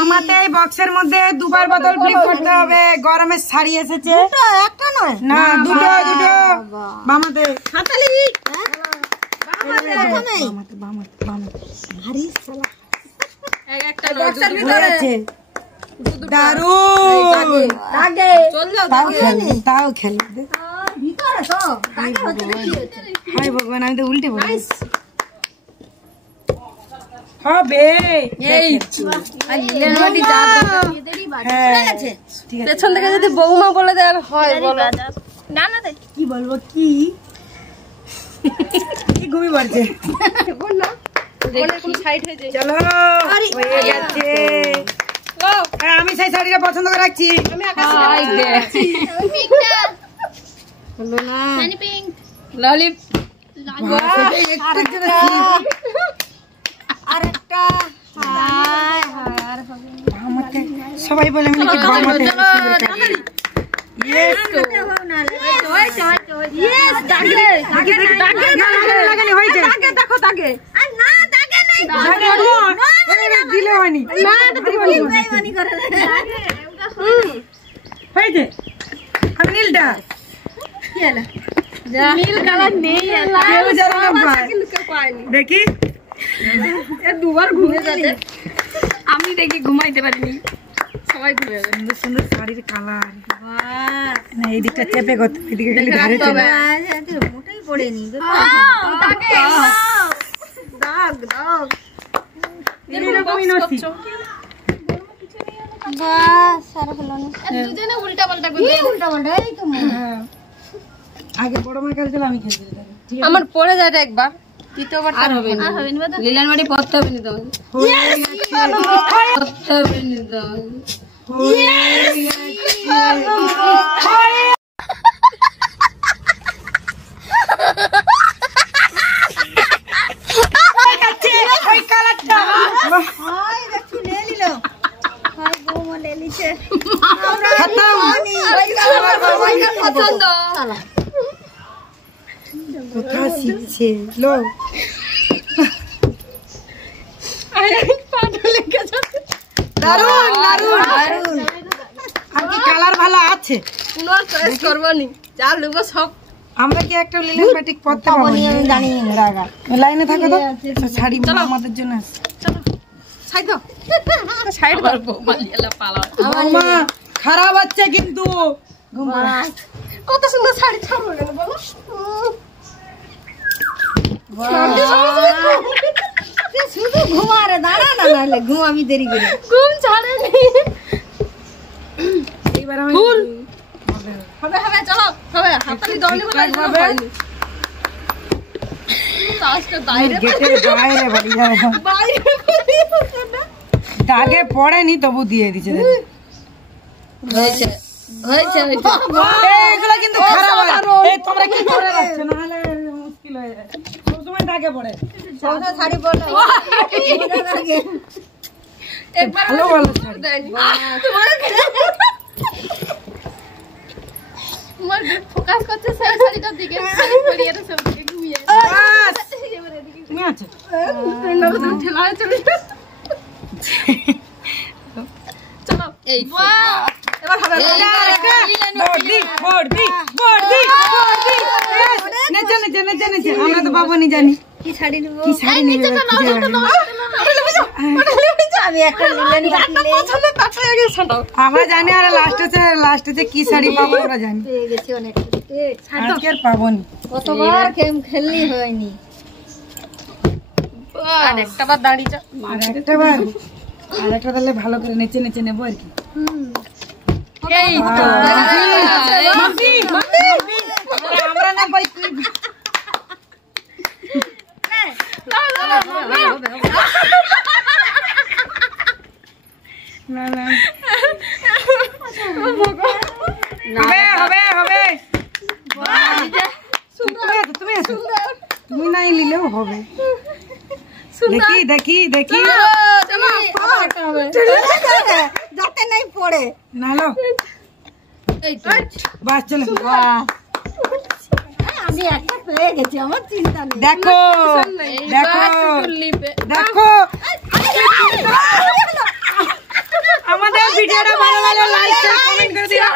আমাদের এই বক্সের মধ্যে দুবার বোতল ফ্লিপ করতে হবে। গরমের শাড়ি এসেছে, একটা নয় না দুটো দুটো। বামাতে হাতালি দারুন, তাও খেলে। হাই ভগবান, আমি তো উল্টে বলি হবে। পেছন থেকে যদি বৌমা বলে দেয় আর হয় বলো না না কি বলবো, কি ঘুমি পড়ছে। চলো হয়ে গেছে। আমি সেই শাড়িটা পছন্দ করে রাখছি। সবাই বলে দিলে হয়নি হয়েছে। আমি নীলটা দেখি দুবার ঘুরে যাবে। আমি দেখি ঘুমাইতে পারিনি, সবাই ঘুরে যাবে। সুন্দর সুন্দর শাড়ির কালার। না এই দিকটা চেপে কত, এদিকে খালি ধারে চলে। মোটেই পড়েনি। আগে বড় মার কাছে আমি খেলছি। আমার পড়ে যায় একবার, দ্বিতীয়বার আর হবে না। লিলার বাড়ি পড়তে হবে না তোমাকে, পড়তে হবে না কোথা শিখছে লোক। দারুন দারুন। আর কি কালার ভালো আছে, যা নেবো সব। আমরা কি একটা লিলেন বাটিক পড়তে পারবো না? জানি রাগা লাইনে থাকো তো শাড়ি আমাদের জন্য। মামা খারাপ হচ্ছে কিন্তু। কত সুন্দর শাড়ি ছাড়বো বলো। শুধু ঘুমারে দাঁড়া না, নাহলে ঘুম আমি দেরি করি। ঘুম ছাড়ে এইবার আমি হবে হবে চলো হবে। হাতালি দৌড়ে বলে হবে। দাগে পড়েনি তবু দিয়ে দিচ্ছে। এগুলো কিন্তু খারাপ হয়। তোমরা কি করে রাখছো, নাহলে মুশকিল হয়ে যায়। সবসময় দাগে পড়ে। শাড়ি পরলে ভালো ভালো শাড়ি। ফোকাস করছে সেই শাড়িটার দিকে, শাড়ি পরিয়ে তো সব দিকে ঘুমিয়ে তুমি আছো ঠেলা চলে। চলো এই এবার হবে। আমরা তো পাবো নি জানি কি শাড়ি নেবো। কি শাড়ি নেবে। আমি একটা আমরা জানি আর লাস্টে কি শাড়ি পাবো ওরা জানি। পেয়ে গেছি অনেক, আজকে আর পাবো নি। কতবার গেম খেললি হয়নি। আর একটা বার দাঁড়িয়ে যা। আর একটা বার আর একটা তাহলে ভালো করে নেচে নেচে নেবো আর কি। এই তো আমরা না পাই না না হবে হবে। তুমি নাই নিলেও হবে। দেখি দেখি দেখি যাতে নাই পড়ে না লো বাস চলো। আমি একটা পেয়ে গেছি, আমার চিন্তা নেই। দেখো দেখো দেখো ভিডিওটা ভালো লাগলে লাইক শেয়ার কমেন্ট করে দিও